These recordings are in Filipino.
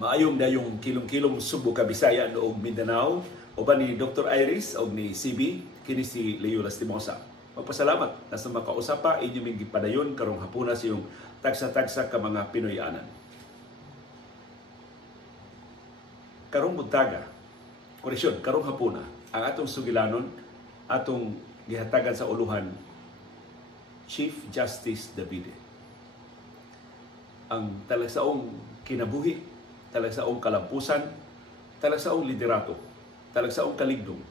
Maayong dayong kilong-kilong Subo ka Bisaya noong Mindanao, uban ni Dr. Iris o ni CB, kini si Leo Lastimosa. Magpasalamat na sa makausapa inyo ming gipadayon karong hapuna sa yung tagsa-tagsa ka mga Pinoyanan. Karong buntaga, karong hapuna, ang atong sugilanon, atong gihatagan sa uluhan, Chief Justice Davide. Ang talagsaong kinabuhi, talagsaong kalampusan, talagsaong liderato, talagsaong kaligdong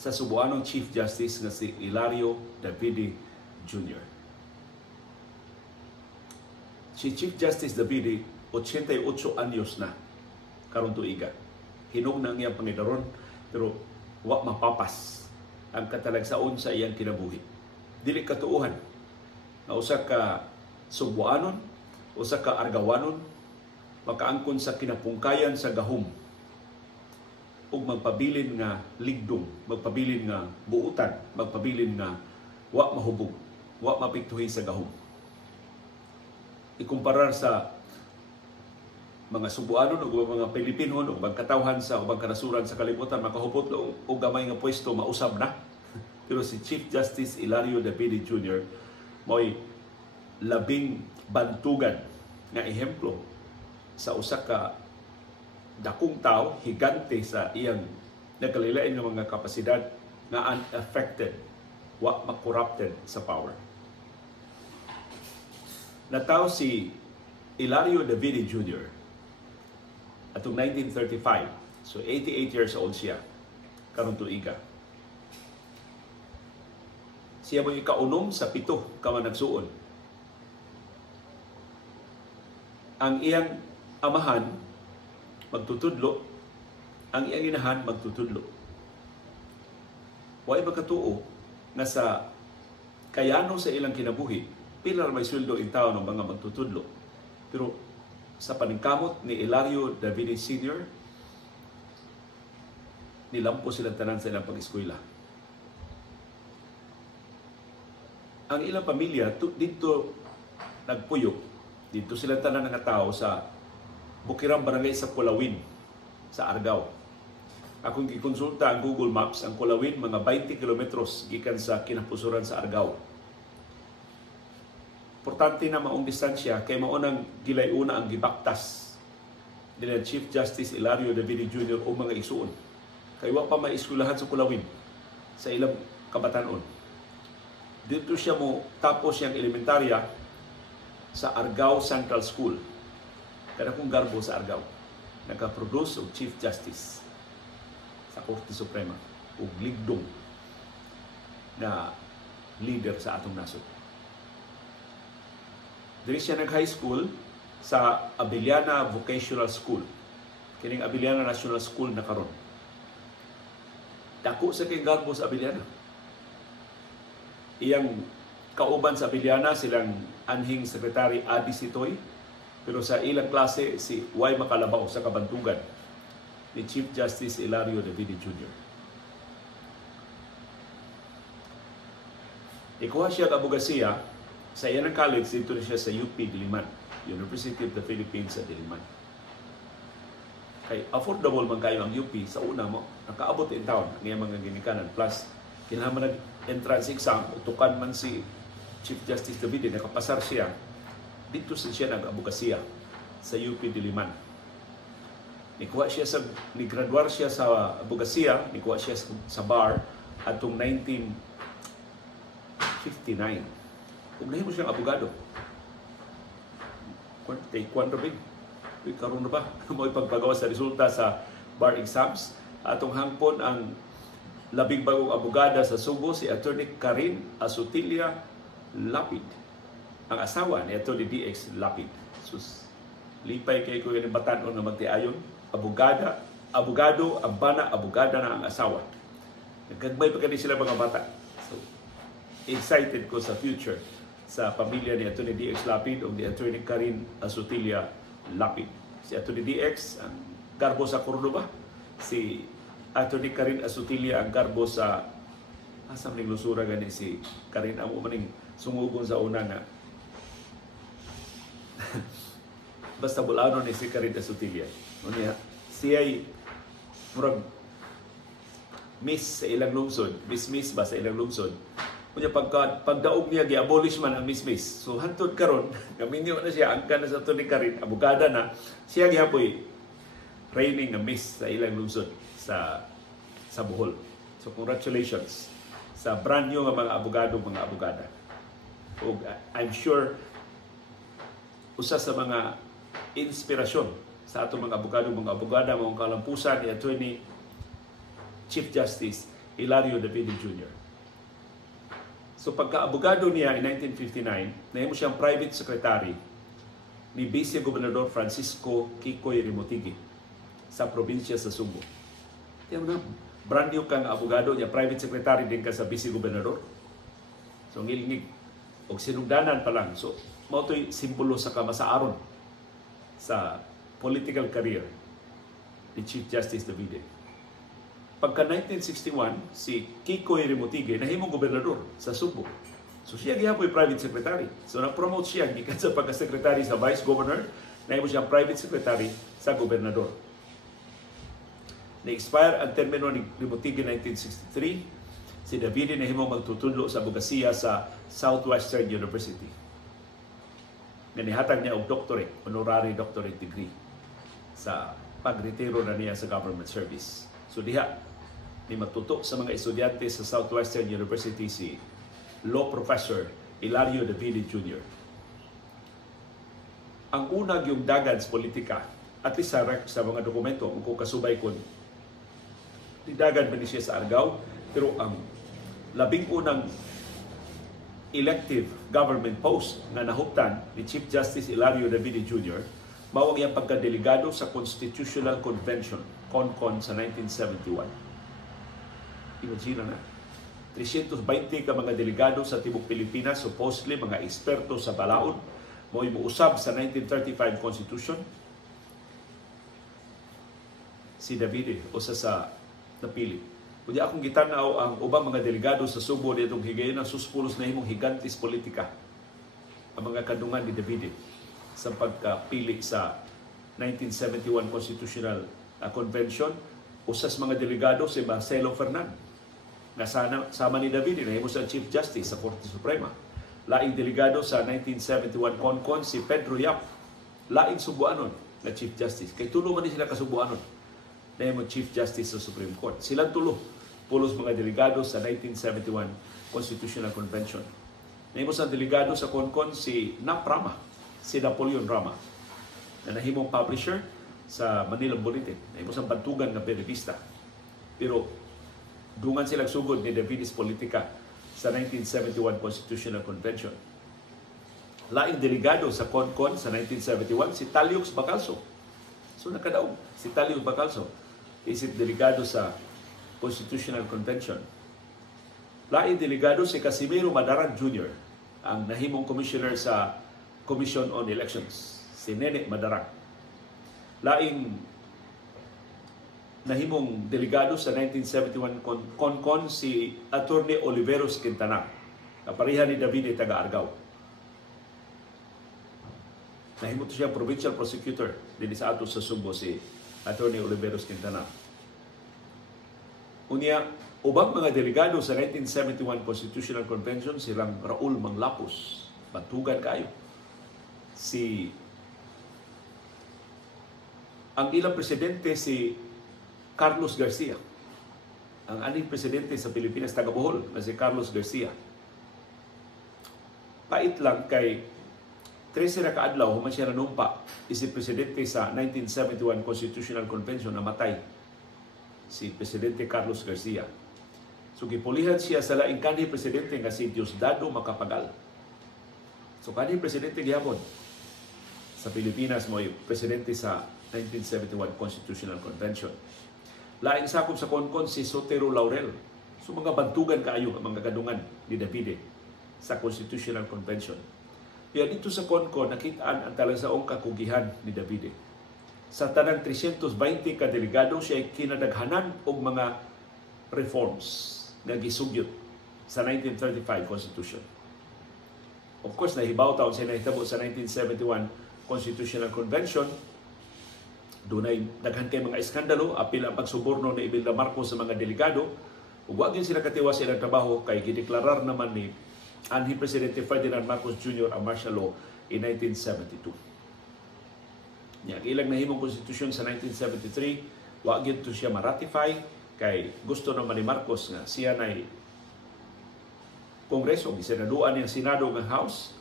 sa Subuanong Chief Justice nga si Hilario Davide Jr. Si Chief Justice Davide, 88 anyos na karon tuiga. Hinog na ang iyang pangidaron, pero wa mapapas ang katalagsaon sa iyang kinabuhi. Dili katuuhan na usa ka Subuanon, usa ka Argawanon, makaangkon sa kinapungkayan sa gahom ug magpabilin nga ligdong, magpabilin nga buutan, magpabilin nga wa mahubog, wa mapiktuhi sa gahom. Ikumparar sa mga Subuanon o mga Pilipinon o magkatawhan sa ubang kanasuran sa kalibutan, makahupot o gamay nga pwesto, mausab na. Pero si Chief Justice Hilario Davide Jr. mo'y labing bantugan nga ehemplo sa usa ka dakong tao, higante sa iyang nagkalilain ng mga kapasidad nga unaffected, wa ma-corrupted sa power. Nataw si Hilario Davide Jr. atong 1935. So 88 years old siya karong tuiga. Siya mo ikaunom sa 7 ka managsuon. Ang iyang amahan magtutudlo, ang iyang inahan magtutudlo. Wa makatuo nga sa kayano sa ilang kinabuhi, pila may sweldo in taon ng mga magtutudlo. Pero sa paningkamot ni Hilario Davide Sr., nilampo silang tanan sa ilang pag-eskwela. Ang ilang pamilya dito nagpuyok. Dito sila tanan nga tao sa Bukirang Barangay sa Kulawin, sa Argao. Akong gikonsulta ang Google Maps, ang Kulawin, mga 20 kilometros gikan sa kinapusuran sa Argao. Importante na maong distansya kay maunang gilay-una ang gibaktas nila Chief Justice Hilario Davide Jr. o mga isuon. Kay wa pa maiskulahan sa Kulawin sa ilang kabatanon. Dito siya mo tapos siyang elementarya sa Argao Central School. Kada kong garbo sa Argao. Nagka-produce og Chief Justice sa Korte Suprema ug ligdong na leader sa atong nasod. Diri siya nag-high school sa Abiliana Vocational School. Kining Abiliana National School na karon. Dako sa kay garbo sa Abiliana. Iyang kauban sa Abiliana silang anhing Secretary Adi Sitoy, pero sa ilang klase si Y. Makalabaw sa kabantugan ni Chief Justice Hilario Davide Jr. Ikuha siya ang abogasiya sa iyan college, dito siya sa UP Diliman, University of the Philippines sa Diliman. Kay affordable man kayo ang UP sa una mo, nakaabot in town ang iyang mga ginikanan. Plus, kinahanglan entrance exam, utukan man si Chief Justice Davide, nakapasar siya, dito siya nag-abogasiya sa UP Diliman. Nigraduar siya sa abogasiya, nikuha siya sa bar atong 1959. Kung nahimo siyang abogado, take one rin. Karoon na ba? Mo ipagpagawa sa resulta sa bar exams. Atong hangpon ang labing bagong abogada sa Subo, si Attorney Karin Asutilia Lapid. Ang asawa ni Atty. DX Lapid. Sus, lipay kay ko yung batanon nga magtiayon. Abogado, ang bana, abogada na ang asawa. Nagkagbay pa kani sila mga bata. So, excited ko sa future sa pamilya ni Atty. DX Lapid o ni Atty. Karin Asutilia Lapid. Si Atty. DX, ang garbo sa Cordoba. Si Atty. Karin Asutilia, ang garbo sa asam ning lusura gani si Karin. Amo maning sungugon sa una nga basta bulanon ni si Karin Asutilla. Unya siya'y murag miss sa ilang lungsod, miss ba sa ilang lungsod. Unya pagdaog niya gi-abolish man ang miss. So hantod karon, gaminyo na siya angkan na sa to ni Karin, abogada na, siya gihapoy reigning na miss sa ilang lungsod sa Bohol. So congratulations sa brand new nga mga abogado, mga abogada. O I'm sure usa sa mga inspirasyon sa atong mga abogado, mga abogada, mga kalampusan ni Attorney Chief Justice Hilario Davidian Jr. So pagka-abogado niya in 1959, nahimo siyang private secretary ni Vice Gobernador Francisco Kikoy Rimotigi sa probinsya sa Subo. Tiyan na, brand new kang abogado niya, private secretary din ka sa Vice Gobernador. So ngilingig og sinugdanan pa lang. So mao to'y simbolo sa kamasaaron sa political career ni Chief Justice Davidian. Pagka 1961, si Kikoy Rimotigi nahimong gobernador sa Subo. So siya gihapoy private secretary. So na-promote siya gikan sa pagka-secretary sa vice governor, nahimo siyang private secretary sa gobernador. Na-expire ang termino ni Rimotigi 1963. Si Davidian nahimong magtutudlo sa abogasiya sa Southwestern University. Ganihatag niya og doctorate, honorary doctorate degree sa pagretiro na niya sa government service. So diha ni matuto sa mga estudyante sa Southwestern University si law professor Hilario Davidian Jr. Ang unang yung dagan sa politika, at least sa mga dokumento, kung kasubay ko, dagan ba siya sa Argao, pero ang labing unang elective government post na nahuptan ni Chief Justice Hilario Davidian Jr. mao ang iyang pagkadelegado sa Constitutional Convention, CONCON, sa 1971. Imagine na, 320 ka mga delegado sa Tibok Pilipinas, supposedly mga eksperto sa balaod, mo'y muusab sa 1935 Constitution. Si Davidian, usa sa napili. Kung akong gitanaw ang ubang mga delegado sa Subo nitong higayon ng suspulos na himong higantis politika, ang mga kadungan ni Davidian sa pagpili sa 1971 Constitutional Convention, usas mga delegado si Marcelo Fernan, na sama ni Davidian, nahimo sa Chief Justice sa Korte Suprema. Laing delegado sa 1971 CONCON si Pedro Yap, laing Subuanon na Chief Justice. Kay tulo man sila kasubuanon, nahimo Chief Justice sa Supreme Court. Silang tulo, pulos mga delegado sa 1971 Constitutional Convention. Nahimo sa delegado sa CONCON si Nap Rama, si Napoleon Rama, na nahimong publisher sa Manila Bulletin. Nahimo sa bantugan na periodista. Pero dungan silang sugod ni Davidi's politika sa 1971 Constitutional Convention. Laing delegado sa CONCON sa 1971 si Taliux Bacalso. So nakadaog si Taliux Bacalso, isip delegado sa Constitutional Convention. Laing delegado si Casimiro Madarang Jr., ang nahimong commissioner sa Commission on Elections, si Nene Madarang. Laing nahimong delegado sa 1971 CONCON si Attorney Oliveros Quintana, kaparihan ni Davidian taga Argao. Nahimo to siya provincial prosecutor din sa ato sa Subo si Attorney Oliveros Quintana. Unya, ubang mga delegado sa 1971 Constitutional Convention silang Raul Manglapos, batugan kayo. Ang ilang presidente si Carlos Garcia. Ang aning presidente sa Pilipinas, taga Bohol, na si Carlos Garcia. Pait lang kay 13 na kaadlaw, human siya nanumpa, isip presidente sa 1971 Constitutional Convention, namatay si Presidente Carlos Garcia. So gipulihan siya sa laing kanhi presidente nga si Diosdado Macapagal. So kanhi presidente gihapon sa Pilipinas mo presidente sa 1971 Constitutional Convention. Laing sakop sa CONCON si Sotero Laurel. So mga bantugan kaayo ang mga kadungan ni Davidian sa Constitutional Convention. Kaya dito sa CONCON nakitaan ang talagsaong kakugihan ni Davidian. Sa tanang 320 ka delegado, siya ay kinadaghanan og mga reforms na gisugyot sa 1935 Constitution. Of course, nahibaw taon siya nahitabo sa 1971 Constitutional Convention. Dunay daghan kay mga iskandalo, apil ang pagsuborno ni Imelda Marcos sa mga delegado. Ug wa gyud sila katiwa sa ilang trabaho kay gideklarar naman ni anhi Presidente Ferdinand Marcos Jr. ang martial law in 1972. Nya ilang nahimong konstitusyon sa 1973, wa gyud to siya ma-ratify kay gusto naman ni Marcos nga siya nay Kongreso, gisenaduan niyang Senado ng House,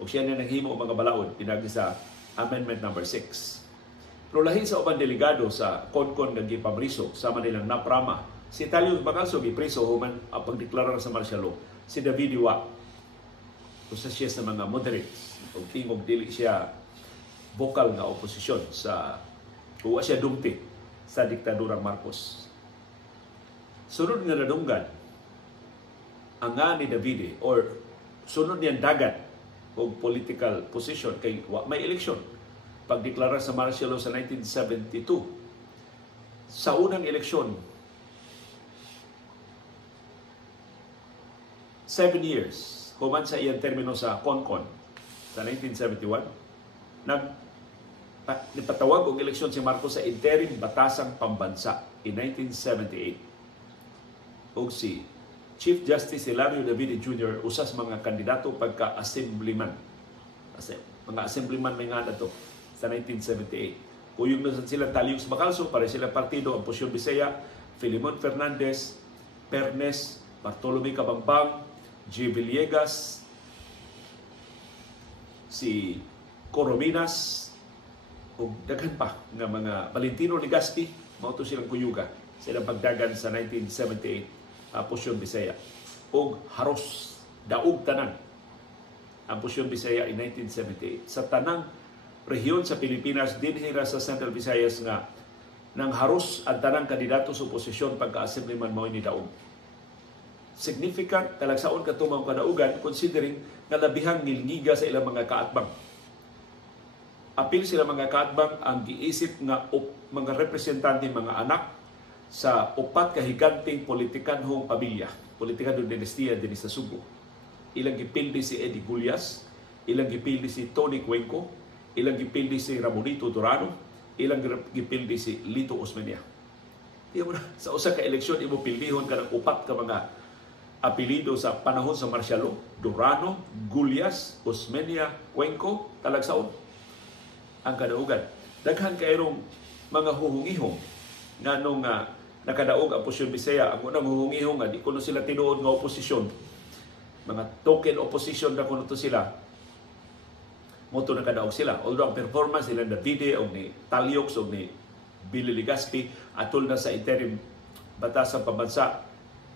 o siya na naghimo mga balaod pinagi sa Amendment number 6. Pero lahi sa ubang delegado sa CONCON nga gipamriso sama nilang naprama. Si Talio Bacalso gipreso human ang pagdeklarar sa martial law. Si David Iwa, usa siya sa mga moderates, o tingog dili siya vocal nga oposisyon sa uwa siya dumti sa diktadurang Marcos. Sunod nga nadunggan ang nga ni Davide or sunod niyang dagat o political position kay may eleksyon pagdeklara sa martial law sa 1972. Sa unang eleksyon, 7 years human sa iyang termino sa CONCON sa 1971, nipatawag og eleksyon si Marcos sa interim batasang pambansa in 1978. Og si Chief Justice Hilario Davide Jr. usas mga kandidato pagka-assemblyman. Mga assemblyman may nga na to sa 1978. Kuyog na sila Talio Bacalso, para sila partido ang Pusyon Bisaya, Filimon Fernandez, Pernes, Bartolome Cabampang, G. Villegas, si Corominas, o daghan pa nga mga Valentino Legaspi, mauto silang kuyuga. Silang pagdagan sa 1978 Pusyon Bisaya. O haros, daog tanan ang Pusyon Bisaya in 1978. Sa tanang rehiyon sa Pilipinas, dinhira sa Central Visayas nga nang haros ang tanang kandidato sa oposisyon pagka-assemblyman mao ni daog. Significant talagsaon katumang kadaugan considering nga labihang nilngiga sa ilang mga kaatbang. Apil sila mga kaatbang ang giisip nga mga representante mga anak sa upat ka higanting politikanhong pamilya, politikanhong dinastiya din sa Subo. Ilang gipildi si Eddie Gullias, ilang gipildi si Tony Cuenco, ilang gipildi si Ramonito Durano, ilang gipildi si Lito Osmeña. Sa usa ka eleksyon, imo pildihon ka ng upat ka mga apelido sa panahon sa martial law: Durano, Gullias, Osmeña, Cuenco, talagsaon ang kadaugan. Daghan kayrong mga huhungihong nga nung nakadaog ang Pusyon Bisaya. Ang unang huhungihong nga di kuno sila tinuod nga oposisyon, mga token opposition na kuno to sila, moto nakadaog sila. Although ang performance nila Davide o ni Taliox o ni Billy Legaspi atol na sa interim batasang pambansa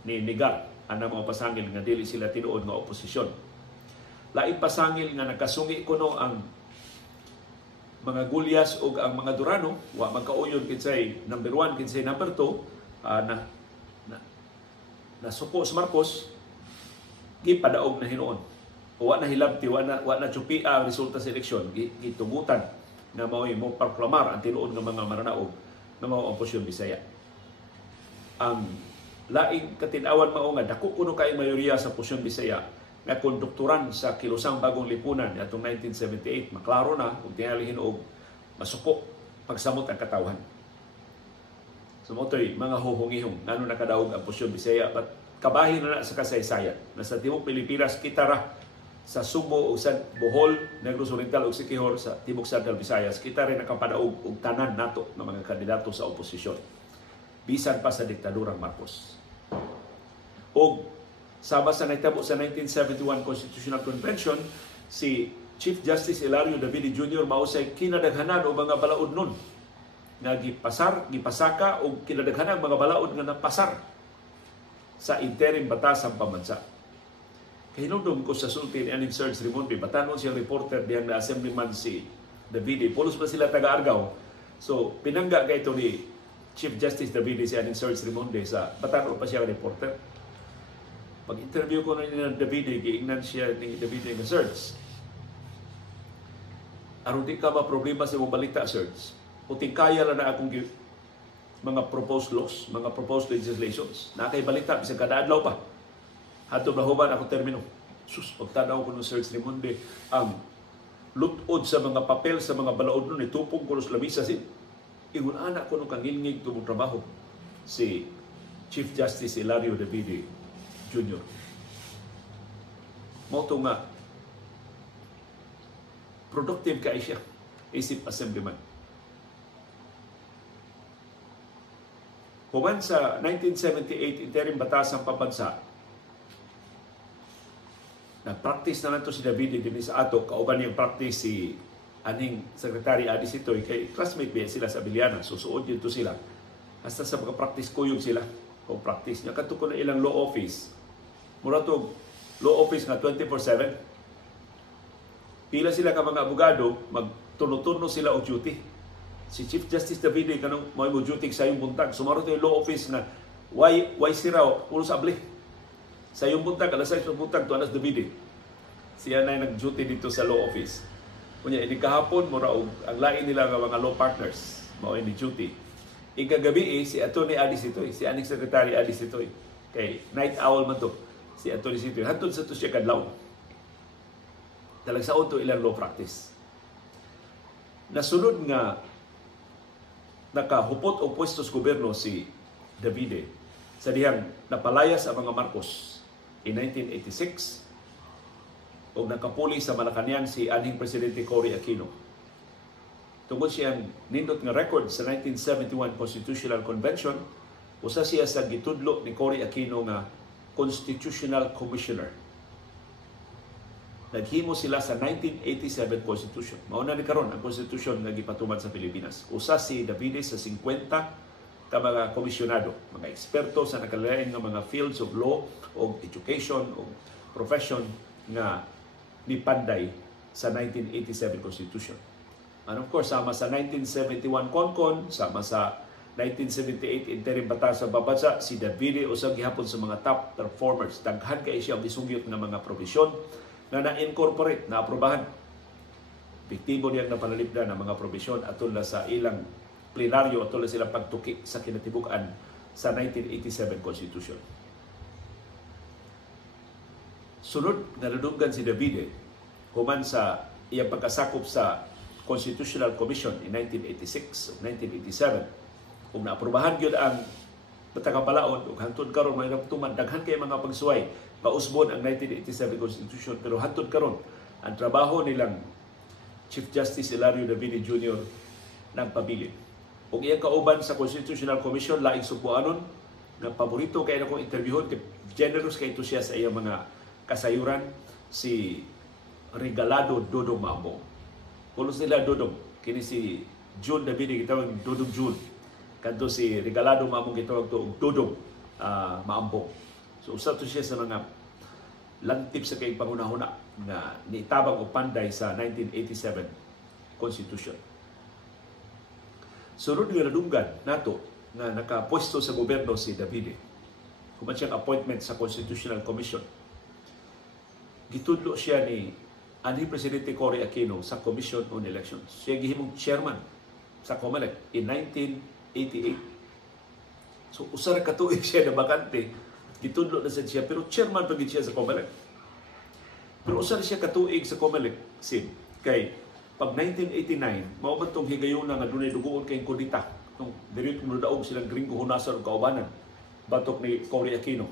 ni Nigar, ang mga pasangil nga dili sila tinuod nga oposisyon. Laing pasangil nga nakasungi kuno ang mga Gullias o ang mga Durano, wa magkauyon kinsay number 1, kinsay number 2, na suko sa Marcos, gipadaog na hinuon. Wa na hilabti, wa na tsupi ang resulta sa eleksyon, gitugutan na mo proklamar ang tinuod ng mga mananaog ng mga oposisyon Bisaya. Ang laing katinawan mao nga dako kuno kay mayoriya sa Pusyon Bisaya nga konduktoran sa Kilusang Bagong Lipunan atong 1978, maklaro na kung tingali hinuog masuko pagsamot ang katawhan. So motoy mga huhungihong ngano nakadaog ang Pusyon Bisaya, but kabahin na sa kasaysayan na sa tibok Pilipinas kita ra sa Subo o sa Bohol, Negros Oriental o Siquijor sa tibok Central Visayas, kita rin nakapadaog og tanan nato ng mga kandidato sa oposisyon bisan pa sa diktadurang Marcos. Og sama sa naitabo sa 1971 Constitutional Convention, si Chief Justice Hilario Davide Jr. mausay kinadaghanan o mga balaod nun nga gipasaka o kinadaghanan mga balaod nga napasar sa interim batasang pambansa. Kahinugdom ko sa sulti ni Aning Serge Rimonde, batanon siyang reporter diyan na assemblyman si Davide. Pulos pa sila taga-Argao. So, pinangga kay ito ni Chief Justice Davide si Aning Serge Rimonde sa batanon pa siya reporter. Pag-interview ko na ni Davide, giingnan siya ni Davide nga, Serge, aron di ka ma-problema sa mong balita, Serge. Puting kaya lang na akong mga proposed laws, mga proposed legislations. Nakay balita, bisang kada adlaw pa. Hatong nahuman ako termino. Sus, pagtanaw ko ng Serge Rimonde, ang lutod sa mga papel sa mga balaod nun, itupong ko sa lamisa sin. Ingon anak ko nung kangilngig tumong trabaho si Chief Justice Hilario Davide Jr. Moto nga productive kay siya isip assemblyman. Human sa 1978 interim batas ng pambansa, nag-practice na lang to si Davide din sa ato, kauban niyang practice si aning Secretary Adi Sitoy, kay classmate ba sila sa Abiliana, susuod yun to sila. Hasta sa pagka-practice ko yung sila, kung practice niya. Kato ko na ilang law office. Mura to law office nga 24/7. Pila sila ka mga abogado, magturno-turno sila og duty. Si Chief Justice Davide kanang mo duty sa yung buntag. Sumaro to yung law office na why siraw, ulo sa abli. Sa yung buntag, alas 6 ng buntag, to alas Davide. Siya na nag-duty dito sa law office. Kunya, ini kahapon, mura ang lain nila ng mga law partners, mao ini duty. Ikagabi si Atty. Adi Sitoy, si Aning Secretary Adi Sitoy. Kay night owl man to, si Atty. Sitoy. Hantod sa to siya kadlaw. Talagsaon to ilang law practice. Nasunod nga, nakahupot o pwesto sa gobyerno si Davide sa dihang napalayas ang mga Marcos in 1986 o nakapuli sa Malacañang si anhing Presidente Cory Aquino. Tungkol siyang nindot nga record sa 1971 Constitutional Convention, usa siya sa gitudlo ni Cory Aquino nga Constitutional Commissioner. Naghimo sila sa 1987 Constitution. Mauna ni karon ang Constitution nga gipatuman sa Pilipinas. Usa si Davide sa 50 ka mga komisyonado, mga eksperto sa nakalain nga mga fields of law o education o profession nga nipanday sa 1987 Constitution. And of course, sama sa 1971 Concon, sama sa 1978 interim batas sa babansa, si Davide usang gihapon sa mga top performers. Daghan kay siya ang gisugyot ng mga provision na na-incorporate, na-aprobahan. Epektibo niyang napanalipdan ng mga provision atol na sa ilang plenaryo, atol na silang pagtuki sa kinatibukan sa 1987 Constitution. Sunod, nanununggan si Davide human sa iyang pagkasakop sa Constitutional Commission in 1986 o 1987. Kung naaprubahan yun ang matagapalaon o hantod karon may naptuman, daghan kay mga pagsuway, pausbon ang 1987 Constitution, pero hantod karon ang trabaho nilang Chief Justice Hilario Davide Jr. nagpabilin. Kung iyang kauban sa Constitutional Commission, laing subuanon, na paborito kay na kong interviewon, generous kay ito siya sa iyang mga kasayuran, si Regalado Dodong Maambong. Pulos nila Dodong, kini si June Davide, gitawag Dodong June. Kanto si Regalado Maambong, gitawag to Dodong Maambong. So usa to siya sa mga lantip sa kay pangunahuna na nitabang o panday sa 1987 Constitution. Sunod nga nadunggan nato na nakapwesto sa gobyerno si Davide. Kuman siyang appointment sa Constitutional Commission. Gitudlo siya ni anhing Presidente Cory Aquino sa Commission on Elections. Siya gihimong chairman sa COMELEC in 1988. So usa ra ka tuig siya na bakante, gitudlo na siya, pero chairman pa gid siya sa COMELEC. Pero usa ra siya ka tuig sa COMELEC sin kay pag 1989 mao man tong higayon nga dunay dugoon kay kudita nung diri mo daog silang gringo hunasan og kaubanan batok ni Cory Aquino.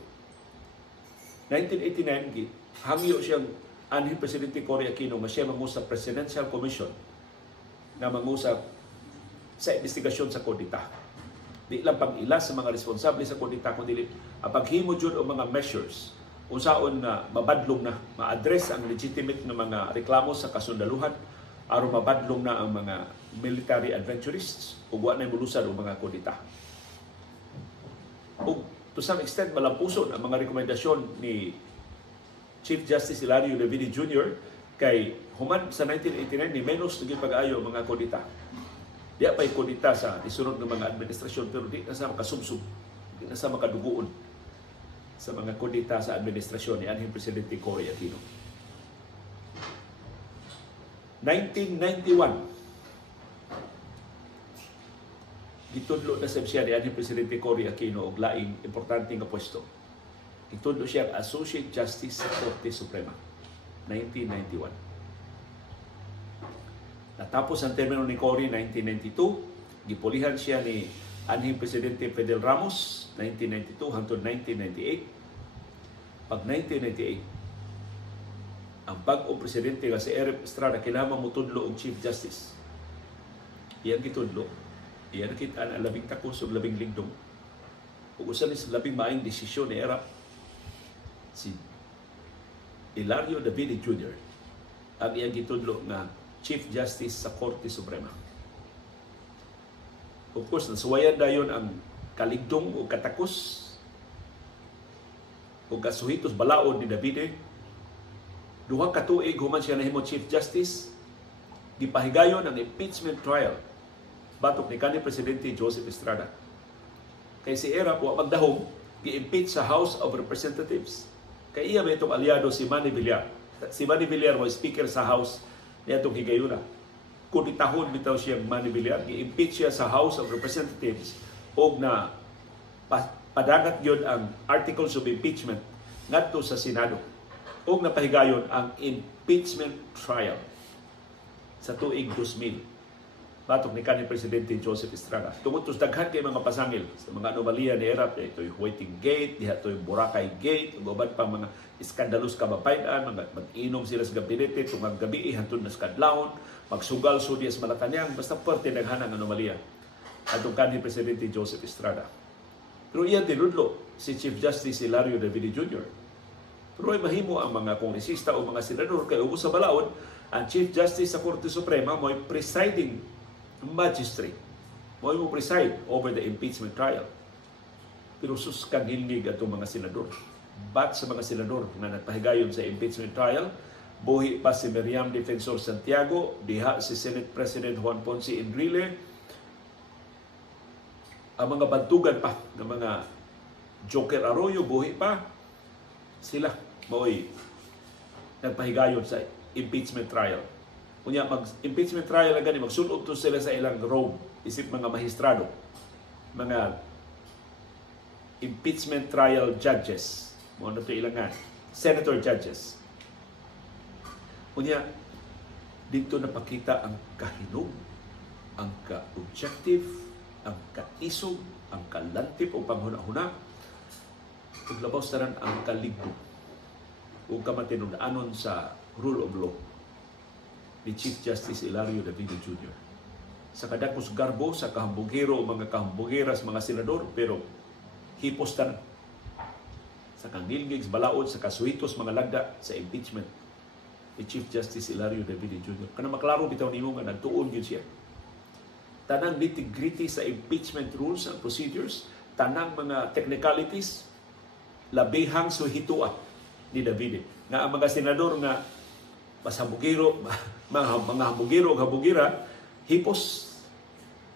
1989 hangyo siyang anhing Presidente Cory Aquino nga siya mangusap Presidential Commission na mangusap sa investigasyon sa kudita. Di lang pag-ila sa mga responsable sa kudita, kundi ang paghimo jud o mga measures unsaon na mabadlong na ma-address ang legitimate na mga reklamo sa kasundaluhan aron mabadlong na ang mga military adventurists ug wa na mulusan og mga kudita. Ug to some extent malampuson ang mga rekomendasyon ni Chief Justice Hilario Davide Jr. kay human sa 1989 ni menos naging pag-ayo mga kudita. Diya pa'y kudita sa isunod ng mga administrasyon, pero di na sa makasubsub, di na sa makaduguon sa mga kudita sa administrasyon ni anhing Presidente Cory Aquino. 1991, gitudlo na siya ni anhing Presidente Cory Aquino og laing importante nga pwesto. Gitudlo siya Associate Justice sa Korte Suprema. 1991. Natapos ang termino ni Cory 1992, gipulihan siya ni anhing Presidente Fidel Ramos 1992 hangtod 1998. Pag 1998, ang bag-o presidente nga si Erap Estrada kinahanglan mutudlo og Chief Justice. Iyang gitudlo. Iyang nakita ang labing takos o labing ligdong. Ug usa ni labing maayong desisyon ni Erap, si Hilario David Jr. ang iyang gitudlo nga Chief Justice sa Korte Suprema. Of course, nasuwayan dayon ang kaligdong o katakos o kasuhitos balaod ni Davide. Duha ka tuig human siya nahimo Chief Justice, gipahigayon ang impeachment trial batok ni kanhi Presidente Joseph Estrada. Kay si Erap wa magdahom, gi-impeach sa House of Representatives. Kay iya may itong aliado si Manny Villar. Si Manny Villar mo speaker sa House niya itong higayuna. Kung itahon bitaw siyang Manny Villar, gi-impeach siya sa House of Representatives o na padagat yun ang articles of impeachment ngadto sa Senado o napahigayon ang impeachment trial sa tuig 2000 batok ni kanhi Presidente Joseph Estrada. Tungod sa daghan kay mga pasangil sa mga anomalya ni Erap, ito'y Waiting Gate, diha ito'y Boracay Gate, ug uban pang mga iskandalos kabapayan, mag-inom sila sa gabinete tungag gabi hantod na sa kadlawon, magsugal sudya sa Malacañang, basta parte daghan ang anomalya atong kanhi Presidente Joseph Estrada. Pero iyan tinudlo si Chief Justice Hilario David Jr. Pero ay mahimo ang mga kongresista o mga senador kay ubos sa balaod, ang Chief Justice sa Korte Suprema mo'y presiding magistrate. Mo'y mo preside over the impeachment trial. Pero sus kang hilnig atong mga senador. Bat sa mga senador na nagpahigayon sa impeachment trial, buhi pa si Miriam Defensor Santiago, diha si Senate President Juan Ponce Enrile, ang mga bantugan pa ng mga Joker Arroyo, buhi pa, sila mo'y nagpahigayon sa impeachment trial. Kunya mag-impeachment trial na gani, magsulod to sila sa ilang robe, isip mga mahistrado, mga impeachment trial judges, mga na ito ilangan, senator judges. Kunya, dito napakita ang kahinog, ang ka-objective, ang kaisog, ang kalantip o panghuna-huna, ug labaw saran ang kaligdo o kamatinud-anon sa rule of law ni Chief Justice Hilario David Jr. Sa kadakos garbo, sa kahambugero o mga kahambugera sa mga senador, pero hipostan sa kangilgig, balaod, sa kasuhitos, mga lagda sa impeachment ni Chief Justice Hilario David Jr. Kana maklaro bitaw nimo nga nagtuon gyud siya. Tanang nitty-gritty sa impeachment rules and procedures, tanang mga technicalities, labihang suhitua ni David. Nga ang mga senador nga pasambugiro, mga hambugiro o habugira, hipos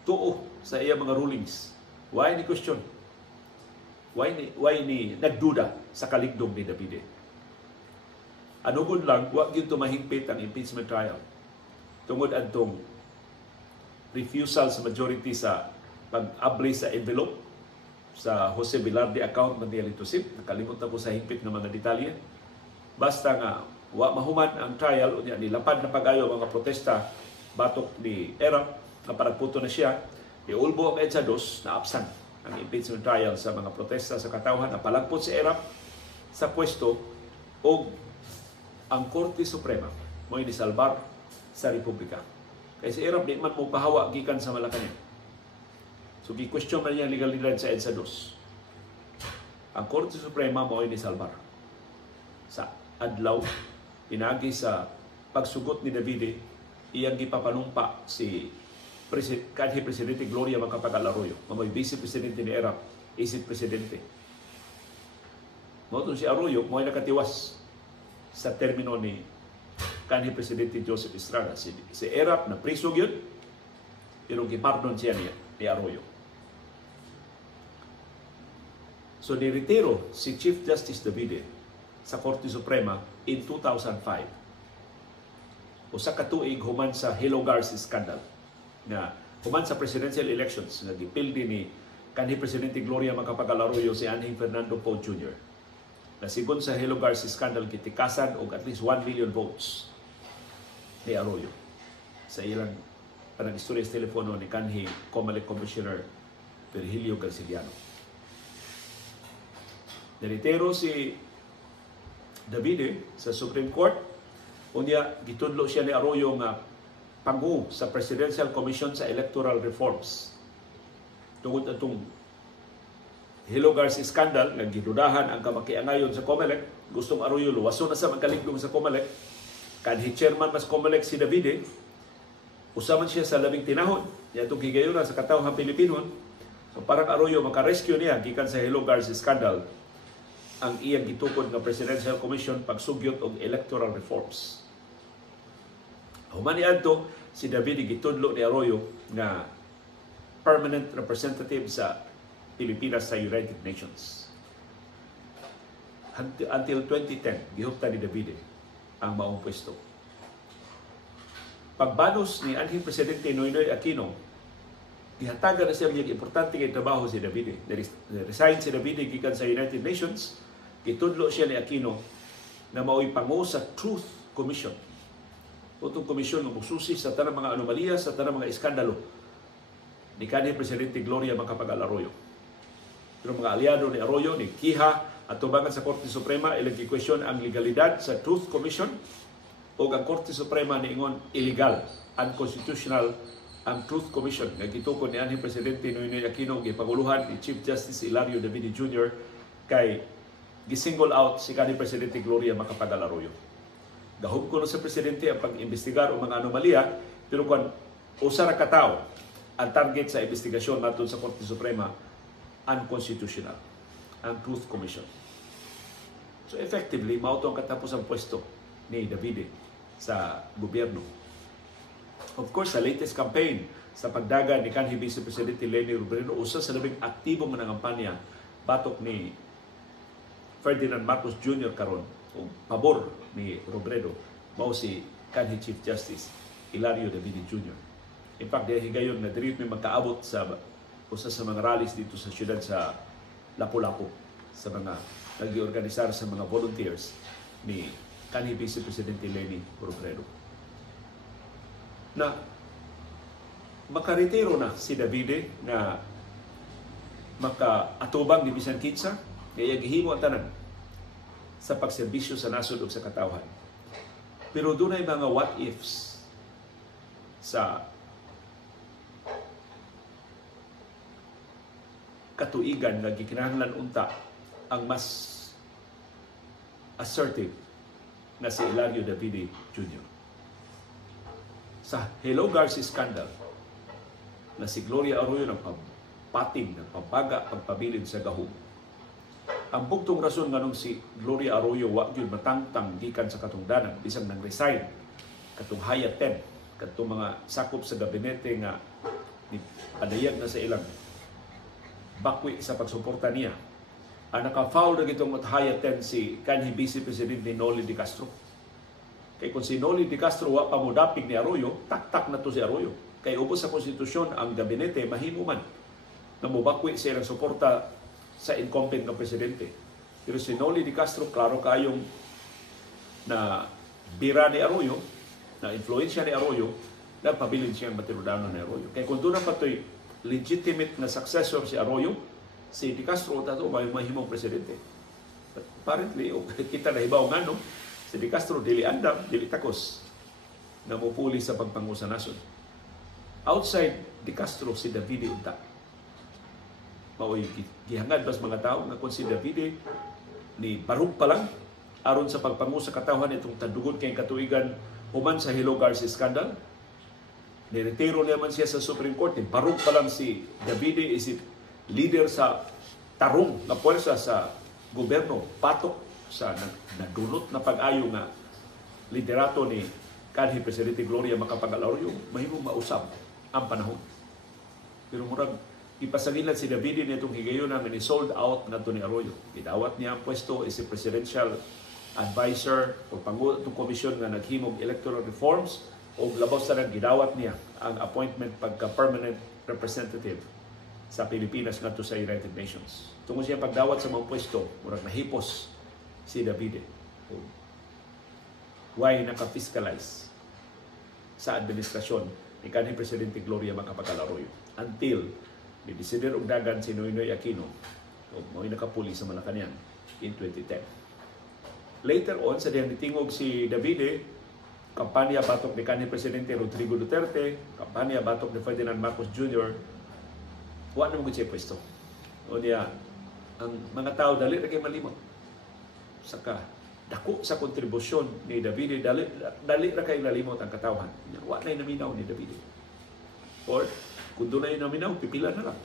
tuo sa iya mga rulings. Why ni question? Why ni nagduda sa kaligdong ni Davide? Anugon lang, wag yun tumahigpit ang impeachment trial. Tungod adtong refusal sa majority sa pag-abli sa envelope sa Jose Velarde account ng Dialito SIP. Nakalimutan ko sa higpit ng mga detalye. Basta nga, wa mahuman ang trial, unya nilapad na pag-ayo mga protesta batok ni Erap, na paragputo na siya, iulbo ang EDSA 2 na absent ang impeachment trial sa mga protesta sa katawhan, na palagpot si Erap sa pwesto o ang Korte Suprema mo'y nisalbar sa Republika. Kaya si Erap di man mo pahawa gikan sa Malacañang. So, gi-question man niya legalidad sa EDSA 2. Ang Korte Suprema mo'y nisalbar sa adlaw pinagi sa pagsugot ni Davide, iyang gipapanumpa si kanhi Presidente Gloria Macapagal Arroyo, mamoy Vice Presidente ni Erap, isip Presidente. Mao si Arroyo mo'y nakatiwas sa termino ni kanhi Presidente Joseph Estrada. Si Erap na priso gyud, pero gipardon siya ni Arroyo. So niretiro si Chief Justice Davide sa Korte Suprema in 2005. Usa ka tuig human sa Hello Garcia scandal na human sa presidential elections nga gipildi ni kanhi Presidente Gloria Macapagal Arroyo si Anhing Fernando Poe Jr. Na sigon sa Hello Garcia scandal gitikasan og at least 1 million votes ni Arroyo. sa ilang panag-istorya sa telepono ni kanhi COMELEC Commissioner Virgilio Garciliano. Naritero si Davide sa Supreme Court. Unya, gitudlo siya ni Arroyo nga pangu sa Presidential Commission sa Electoral Reforms. Tungod atong Hello Garcia scandal, nga gidudahan ang kamakiangayon sa COMELEC, gustong Arroyo luwason na sa magkaligdong sa COMELEC. Kanhi chairman mas COMELEC si Davide, usaman siya sa labing tinahon, niya itong higayuna sa katawhang Pilipinon. So parang Arroyo makarescue niya gikan sa Hello Garcia scandal ang iyang gitukod nga Presidential Commission pagsugyot og electoral reforms. Human niadto si Davide gitudlo ni Arroyo nga permanent representative sa Pilipinas sa United Nations. Until 2010, gihupta ni Davide ang maong pwesto. Pagbanos ni anhing Presidente Noynoy Aquino, gihatagan na siya mga importante kay trabaho si Davide. Resign si Davide gikan sa United Nations, gitudlo siya ni Aquino na mao'y pangu sa Truth Commission. Itong komisyon ng mususi sa tanang mga anomalya, sa tanang mga iskandalo ni kanhi Presidente Gloria Macapagal-Arroyo. Pero mga aliado ni Arroyo, ni Kiha, at tubangan sa Korte Suprema, ilang i-question ang legalidad sa Truth Commission o ang Korte Suprema niingon illegal, unconstitutional ang Truth Commission. Nagkitukod ni anhing Presidente Noynoy Aquino, gipaguluhan ni Chief Justice Hilario Davide Jr. kay gisingle out si kanhi Presidente Gloria Macapagal-Arroyo. Gahom ko sa Presidente ang pag-imbestigar o mga anomalya, pero kung usa ra ka tawo ang target sa investigasyon naton sa Korte Suprema, unconstitutional ang Truth Commission. So effectively, mao to ang katapos ang pwesto ni Davide sa gobyerno. Of course, sa latest campaign sa pagdagan ni kanhi Vice Presidente Leni Robredo, usa sa labing aktibo nga nangampanya batok ni Ferdinand Marcos Jr. karon o pabor ni Robredo, mao si kanhi Chief Justice Hilario Davide Jr. In fact, higayon na diri may magkaabot sa usa sa mga rallies dito sa siyudad sa Lapu-Lapu, sa mga nag-iorganisar sa mga volunteers ni kanhi Vice Presidente Leni Robredo. Na makaretiro na si Davide na makaatubang ni bisan kinsa, kaya gihimo ang tanan sa pagserbisyo sa nasod o sa katawhan. Pero dunay mga what ifs sa katuigan nga gikinahanglan unta ang mas assertive na si Hilario Davide Jr. Sa Hello Garcia scandal na si Gloria Arroyo ng papating, ng pabaga, pagpabilin sa gahom. Ang bugtong rason nga nung si Gloria Arroyo wa gyud matangtang gikan sa katungdanan bisang nang resign katong Hayat 10, katong mga sakop sa gabinete nga ni padayag na sa ilang bakwi sa pagsuporta niya. Ang naka-foul na gitong Hayat 10 si kanhi Vice Presidente Noli de Castro. Kay kung si Noli de Castro wa pa mo dapig ni Arroyo, tak-tak na to si Arroyo. Kay ubos sa konstitusyon ang gabinete mahimuman na mubakwi sa ilang suporta sa incumbent ng presidente. Pero si Noli de Castro, klaro kayong na bira ni Arroyo, na influensya ni Arroyo, na pabilin siyang matirudano ni Arroyo. Kaya kung doon na pato'y legitimate na successor si Arroyo, si De Castro tato may mahimong presidente. But apparently, kita na ibaw nga, no? Si De Castro dili andam, dili takos na mupuli sa pagpangu sa nasod. Outside De Castro, si Davide unta. Mao'y gihangad bas mga tao na kung si Davide ni barug pa lang aron sa pagpangu sa katawhan itong tadugod kay katuigan human sa Hello Garcia scandal. Niretiro naman siya sa Supreme Court. Barug pa lang si Davide is leader sa tarong na puwersa sa gobyerno. Patok sa nadulot na pag-ayo nga liderato ni kanhi Presidente Gloria Macapagal-Arroyo, mahimong mausab ang panahon. Pero murag ipasagilan si Davide nitong higayon na ni-sold out na to ni Arroyo. Gidawat niya ang pwesto is si Presidential Advisor o pangulo itong komisyon nga naghimog electoral reforms o labos na gidawat niya ang appointment pagka-permanent representative sa Pilipinas ngadto sa United Nations. Tungod siya pagdawat sa mga pwesto, murag nahipos si Davide. Why naka-fiscalize sa administrasyon ni kanhi Presidente Gloria Macapagal-Arroyo until ni-desider og dagan si Noynoy Aquino o mo'y nakapuli sa Malacañang in 2010. Later on, sa diyang nitingog si Davide, kampanya batok ni kanhi Presidente Rodrigo Duterte, kampanya batok ni Ferdinand Marcos Jr., wa na mga pwesto. O niya, ang mga tao dali na kayo malimot. Saka, dako sa kontribusyon ni Davide, dali na kayo nalimot ang katawhan. Wa na naminaw ni Davide. Or, kung doon na naminaw, pipila na lang.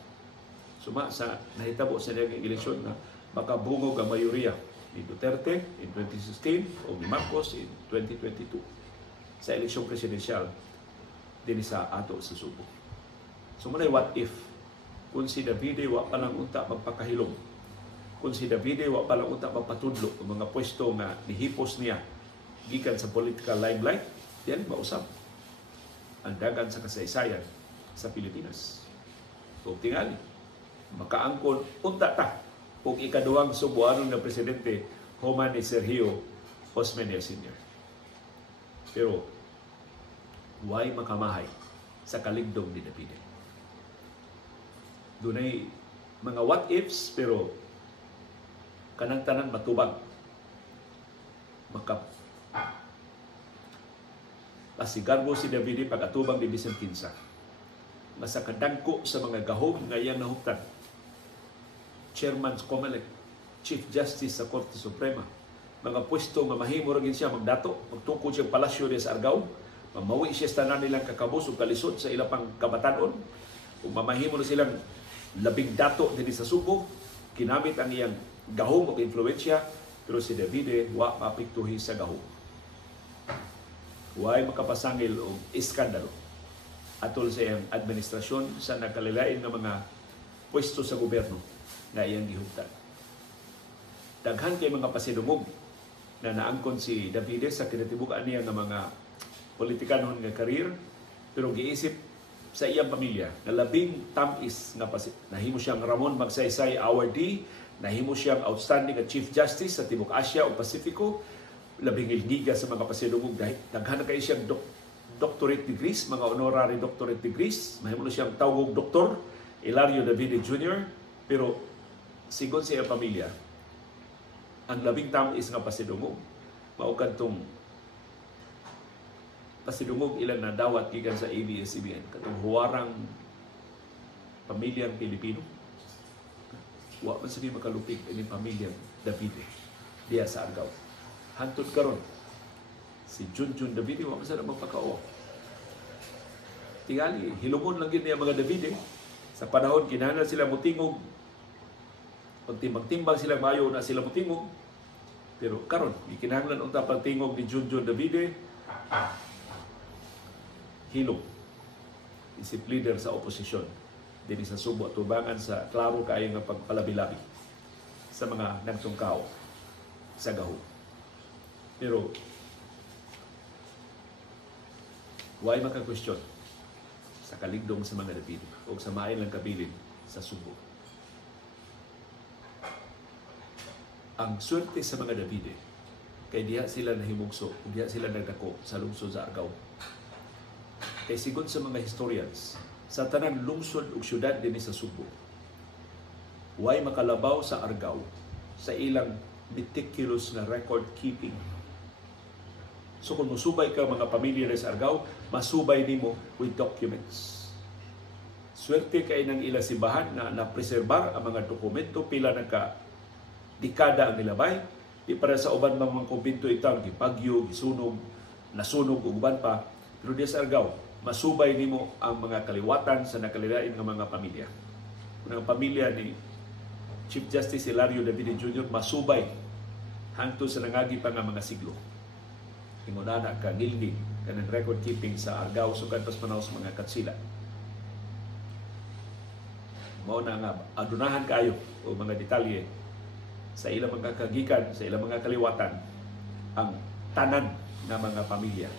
Suma sa nahitabo sa niyang eleksyon na makabungog ang mayoriya ni Duterte in 2016 o ni Marcos in 2022 sa eleksyon presidensyal din sa ato sa Subo. So muna what if kung si Davide wa palang unta magpakahilom, kung si Davide wa palang unta magpatudlo ang mga pwesto nga nihipos niya gikan sa political limelight, yan mausap ang dagan sa kasaysayan sa Pilipinas. So tingali, makaangkon unta ta o ikaduhang Subuano na presidente human ni Sergio Osmeña Sr. Pero why makamahay sa kaligdong ni Davide? Dunay mga what ifs pero kanang tanan matubag. Pasigarbo si Davide pag-atubang ni Bisan Kinsa. Masa kadangko sa mga gahom nga iyang nahuptan. Chairman sa COMELEC, Chief Justice sa Korte Suprema, mga pwesto nga mahimo rin siya magdato, magtungkol siya palasyo sa Argao, mamawi siya sa tanan nilang kakabus o kalisod sa ilang pang kabatanon, kung mamahimo na silang labing dato din sa Subo, kinamit ang iyang gahom o influensya, pero si Davide wa mapiktuhi sa gahom. Huwag makapasangil o iskandalo atol sa iyang administrasyon sa nakalilain ng mga pwesto sa gobyerno na iyang gihugtan. Daghan kay mga pasidungog na naangkon si Davide sa kinatibukan niya ng mga politikanon nga karir, pero giisip sa iyang pamilya na labing tamis nga nahimo siyang Ramon Magsaysay Awardee, nahimo siyang outstanding Chief Justice sa Timog Asya o Pasifiko, labing ilgiga sa mga pasidungog dahil daghan kay siyang doctorate degrees, mga honorary doctorate degrees, mahimo siyang tawag doktor Hilario Davide Jr. Pero sigon sa iyang pamilya, ang labing tamis nga pasidungog mao kadtong pasidungog ilang nadawat gikan sa ABS-CBN katong huwarang pamilyang Pilipino. Wa man sabi makalupig ini pamilyang Davide diya sa Argao. Hantod karon si Junjun Davide wa man sa magpakao. Tingali hilumon lang gyud niya mga Davide sa panahon kinahanglan sila motingog, pagtimbang-timbang sila mayo na sila motingog. Pero karon gikinahanglan unta pagtingog ni Junjun Davide, hilom isip leader sa oposisyon dinhi sa Subo, tubangan sa klaro kaayo nga pagpalabi-labi sa mga nagtungkaw sa gahom. Pero why maka-question sa kaligdong sa mga Davide o sa maayon lang kabilin sa Subo? Ang swerte sa mga Davide kay diha sila nahimugso, diha sila nagdako sa lungsod sa Argao. Kay sigon sa mga historians, sa tanang lungsod ug syudad dinhi sa Subo, way makalabaw sa Argao sa ilang meticulous na record keeping. So kung musubay ka mga pamilya sa Argao, masubay nimo with documents. Swerte kay nang ila simbahan na napreserbar ang mga dokumento pila nagka dekada ang nilabay, di para sa uban mga kumbento itang gipagyo, gisunog, nasunog ug uban pa, pero di sa Argao masubay nimo ang mga kaliwatan sa nakalilain ng mga pamilya. Kung ang pamilya ni Chief Justice Hilario Davide Jr. masubay hangtod sa nangagi pa nga mga siglo. Ingunana ka ngilngig kanang record keeping sa Argao sugad pas manaw sa mga katsila. Mao na nga adunahan kayo o mga detalye sa ilang mga kagikan, sa ilang mga kaliwatan, ang tanan ng mga pamilya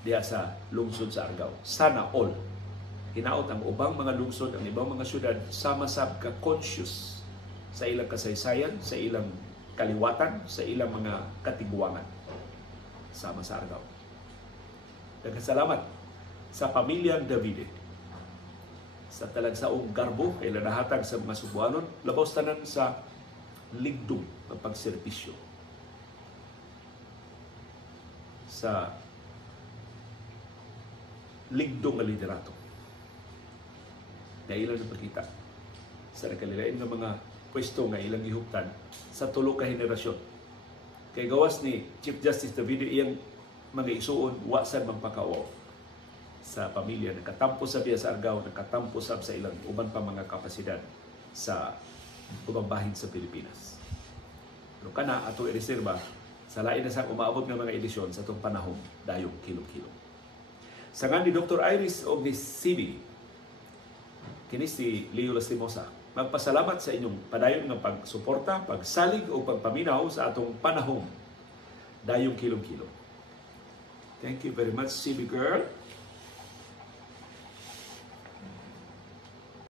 diya sa lungsod sa Argao. Sana all. Hinaot ang ubang mga lungsod, ang ibang mga syudad, sama-sab ka-conscious sa ilang kasaysayan, sa ilang kaliwatan, sa ilang mga katiguangan. Sama sa Argao. Daghang salamat sa pamilyang Davide sa talagsaong garbo ay nahatag sa mga Subuanon, labaw tanan sa ligdong ng pagserbisyo sa ligdong nga liderato na ilang napakita sa nakalilain ng mga pwesto nga ilang gihuptan sa tulo ka henerasyon. Kay gawas ni Chief Justice Davide iyang mga isuon wasan magpakawaw sa pamilya, nakatampo sa biya sa Argao, nakatampo sa ilang uban pa mga kapasidad sa ubang bahin sa Pilipinas. Pero kana ato ireserba sa lain na sang umaabot ng mga edisyon sa itong panahon dayong kilom-kilom. Sa nga ni Dr. Iris o ni CB, kini si Leo Lastimosa, magpasalamat sa inyong padayon ng pagsuporta, pagsalig o pagpaminaw sa atong panahon dayong kilom-kilom. Thank you very much, CB girl.